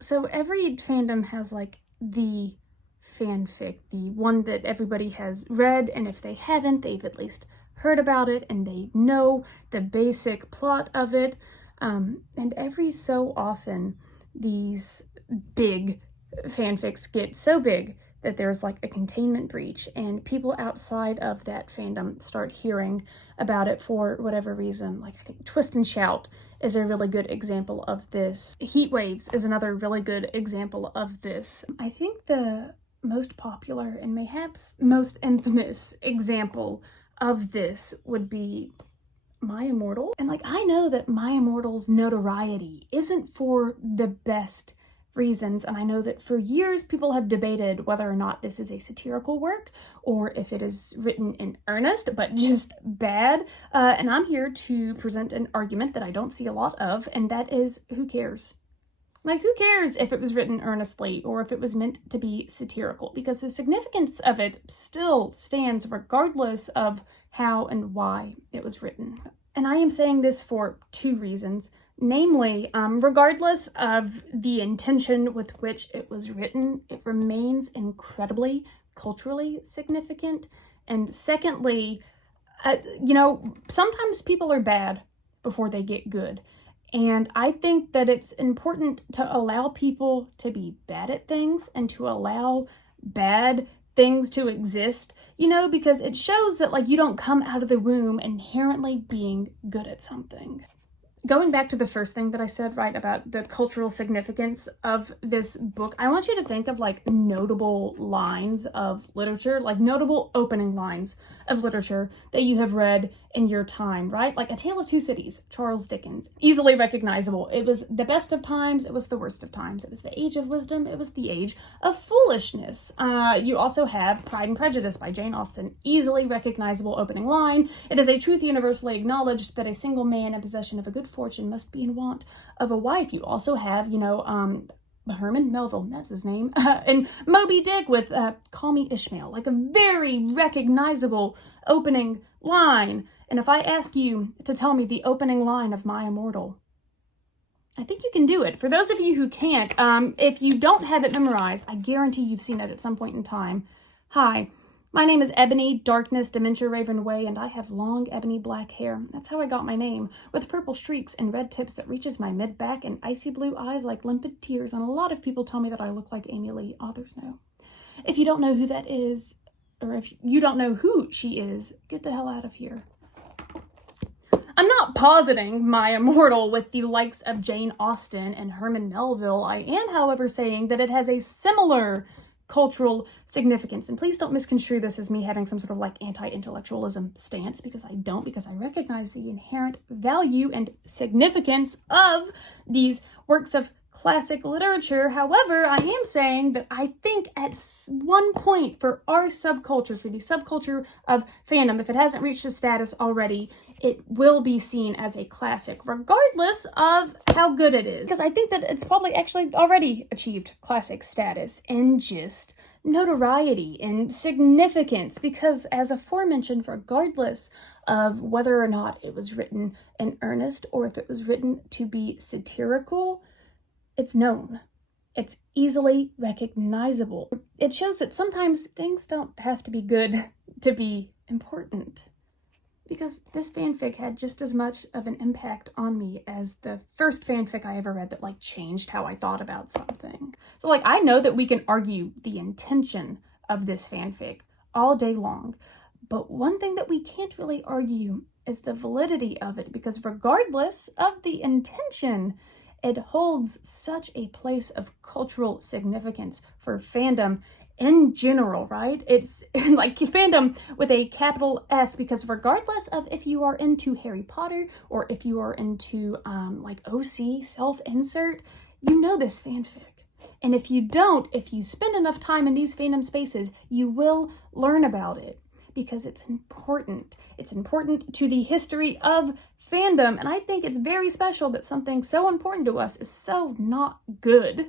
So every fandom has like the fanfic, the one that everybody has read, and if they haven't, they've at least heard about it and they know the basic plot of it. And every so often, these big fanfics get so big that there's like a containment breach and people outside of that fandom start hearing about it for whatever reason. Like I think Twist and Shout is a really good example of this. Heat Waves is another really good example of this. I think the most popular and perhaps most infamous example of this would be My Immortal. And like, I know that My Immortal's notoriety isn't for the best reasons, and I know that for years people have debated whether or not this is a satirical work or if it is written in earnest but just bad, and I'm here to present an argument that I don't see a lot of, and that is, who cares? Like, who cares if it was written earnestly or if it was meant to be satirical? Because the significance of it still stands regardless of how and why it was written. And I am saying this for two reasons. Namely, regardless of the intention with which it was written, it remains incredibly culturally significant. And secondly, sometimes people are bad before they get good. And I think that it's important to allow people to be bad at things and to allow bad things to exist, because it shows that like you don't come out of the womb inherently being good at something. Going back to the first thing that I said, right, about the cultural significance of this book, I want you to think of like notable lines of literature, like notable opening lines of literature that you have read in your time, right? Like A Tale of Two Cities, Charles Dickens, easily recognizable. It was the best of times, it was the worst of times. It was the age of wisdom, it was the age of foolishness. You also have Pride and Prejudice by Jane Austen, easily recognizable opening line. It is a truth universally acknowledged that a single man in possession of a good fortune must be in want of a wife. You also have, Herman Melville, that's his name, and Moby Dick with Call Me Ishmael, like a very recognizable opening line. And if I ask you to tell me the opening line of My Immortal, I think you can do it. For those of you who can't, if you don't have it memorized, I guarantee you've seen it at some point in time. Hi, my name is Ebony Darkness Dementia Raven Way, and I have long ebony black hair. That's how I got my name, with purple streaks and red tips that reaches my mid-back and icy blue eyes like limpid tears, and a lot of people tell me that I look like Amy Lee. Others know. If you don't know who that is, or if you don't know who she is, get the hell out of here. I'm not positing My Immortal with the likes of Jane Austen and Herman Melville. I am, however, saying that it has a similar cultural significance. And please don't misconstrue this as me having some sort of like anti-intellectualism stance, because I don't, because I recognize the inherent value and significance of these works of classic literature. However, I am saying that I think at one point for our subculture, for the subculture of fandom, if it hasn't reached the status already, it will be seen as a classic, regardless of how good it is. Because I think that it's probably actually already achieved classic status in just notoriety and significance, because as aforementioned, regardless of whether or not it was written in earnest or if it was written to be satirical, it's known. It's easily recognizable. It shows that sometimes things don't have to be good to be important. Because this fanfic had just as much of an impact on me as the first fanfic I ever read that like changed how I thought about something. So like, I know that we can argue the intention of this fanfic all day long, but one thing that we can't really argue is the validity of it, because regardless of the intention, it holds such a place of cultural significance for fandom in general, right? It's like fandom with a capital F, because regardless of if you are into Harry Potter or if you are into like OC, self-insert, you know this fanfic. And if you don't, if you spend enough time in these fandom spaces, you will learn about it, because it's important. It's important to the history of fandom, and I think it's very special that something so important to us is so not good.